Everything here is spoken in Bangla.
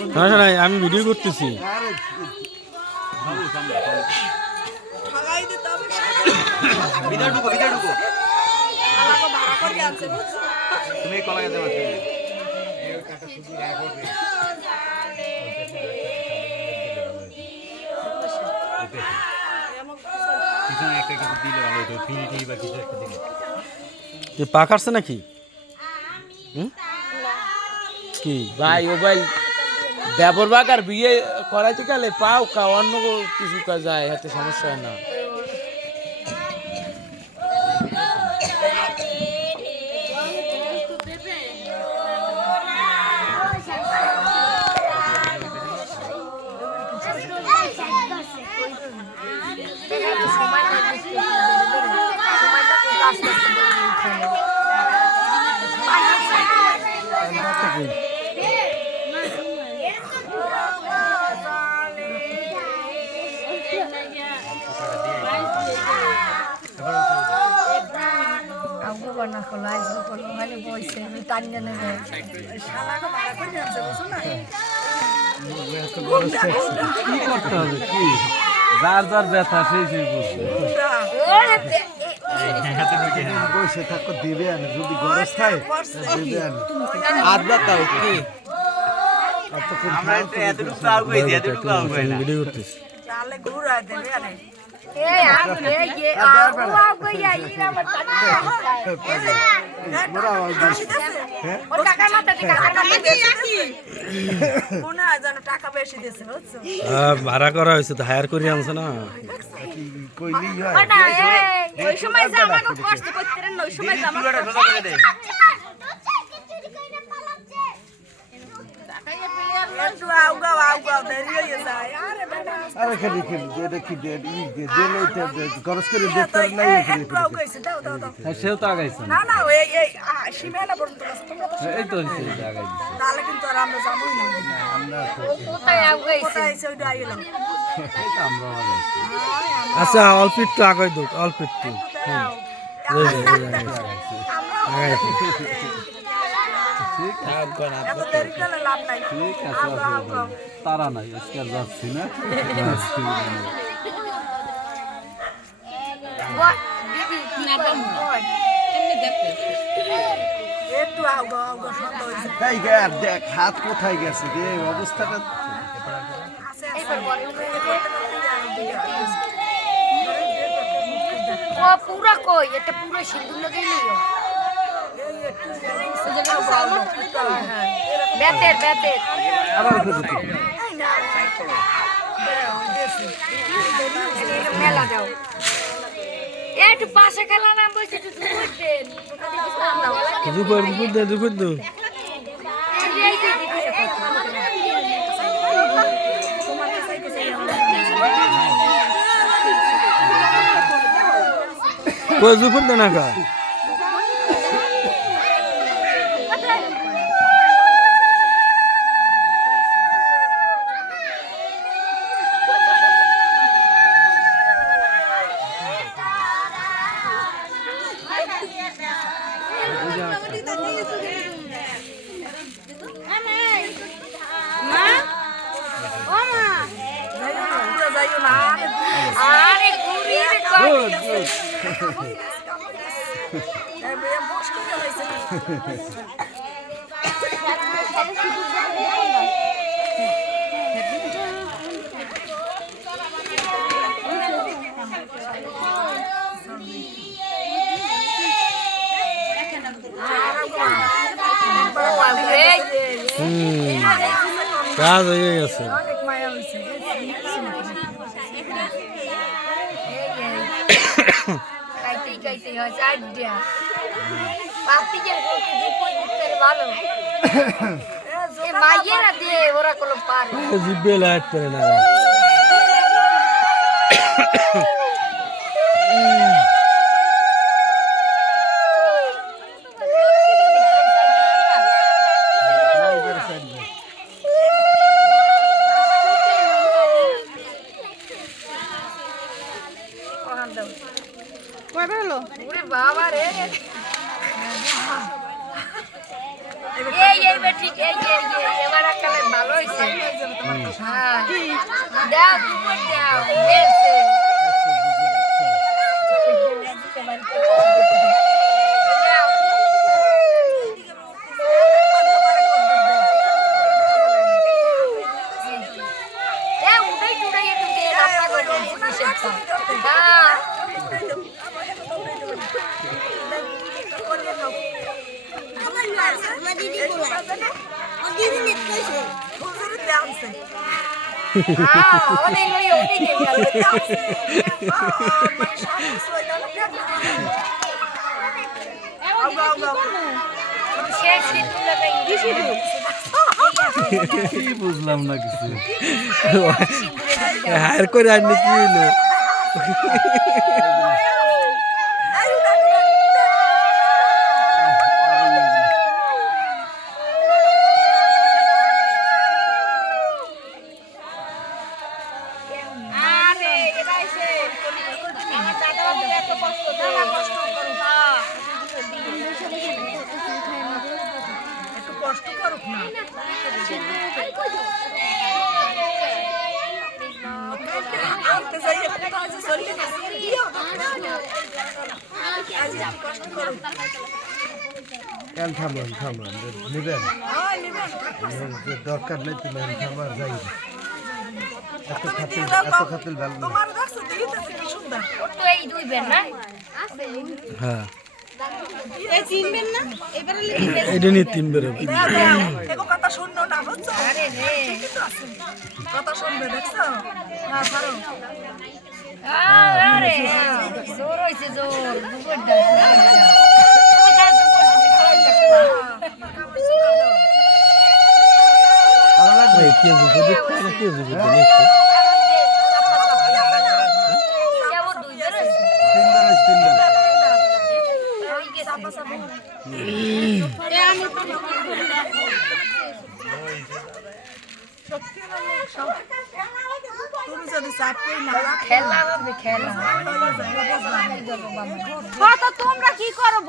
সমস্যা নাই, আমি ভিডিও করতেছি। তুমি কলা খেতে পারছো পা কাটছে নাকি? কি ভাই মোবাইল দেবর বাগার বিয়ে করাইতে গেলে পাও অন্য কিছু কাজ যায়, এতে সমস্যা হয় না। যার যার ব্যথা সেই সেই বুঝবে। বসে থাকো দিবে আনি, যদি গরজ খায় দিবে আনি। হাত ব্যথাও কি ভিডিও করতেছি। ভাড়া করা হয়েছে তো, হায়ার করে আনছে না। কইলি হয় আরে খালি খালি এটা কি দিলে গরজ করে দেখতে নাই। হ্যাঁ, সেও তো আগাইছে না না এই সীমানা পর্যন্ত এই তো হয়েছে আগাইছে। তাহলে কিন্তু আর আমরা যাবোই না। আমরা তো কোথায় এসে ওইটা আইলাম। আচ্ছা, অল্প একটু আগাই দোক, অল্প একটু। এত দেরি করলে লাভ নাই। ঠিক আছে, তারা নাই, আজকে আর যাচ্ছি না। একটু আউগা আউগা শব্দ হয়েছে। তাই গে আর দেখ হাত কোথায় গেছে যে অবস্থাটা। পুরা কই এটা পুরো সিঁদুর লাগাই লইও বেতের বেতের আবার খুঁজে মেলা দাও একটু পাশে খেলা নাম বলছি একটু বুঝবেন দুপুর দে, দুপুর দে। কই দুপুর দে না কা? কাজ হয়ে গেছে। জিব্বে লাইট করে না। কয়বার হলো? ওরে বাবা রে এই বেটি এই এবার একটা ভালো হইছে হ্যাঁ দাও দুপুর দাও এসে কি বুঝলাম না কিছু। হার করে আনলে কি হইলো? একটু কষ্ট করুক না আনতে যাই একটু কাজে চলে গেছে দিও আজ একটু কষ্ট করুক কেন থামান নেবেন হ্যাঁ নেবেন যে দরকার নেই তুমি থামার যাই এত খাতিল ভালো না। তোমার দেখছো দিতে কি সুন্দর তো এই দুই বের না হ্যাঁ এই চিনবেন না এবারে এটা নিয়ে 3 বের হবে। এগো কথা শুননো না বুঝছো আরে রে কথা শুনবে দেখছো হ্যাঁ ছাড়ো আরে জোর হইছে জোর দুপুর দাও তুমি কাজ এই কি বুঝে দেখতে না কি বুঝে দেখতে কেমন দুই বের হইছে তিনবার ওই গেছে তুমি যদি চাপই না খেলা হবে খেলা বুঝবা তোমরা কি করো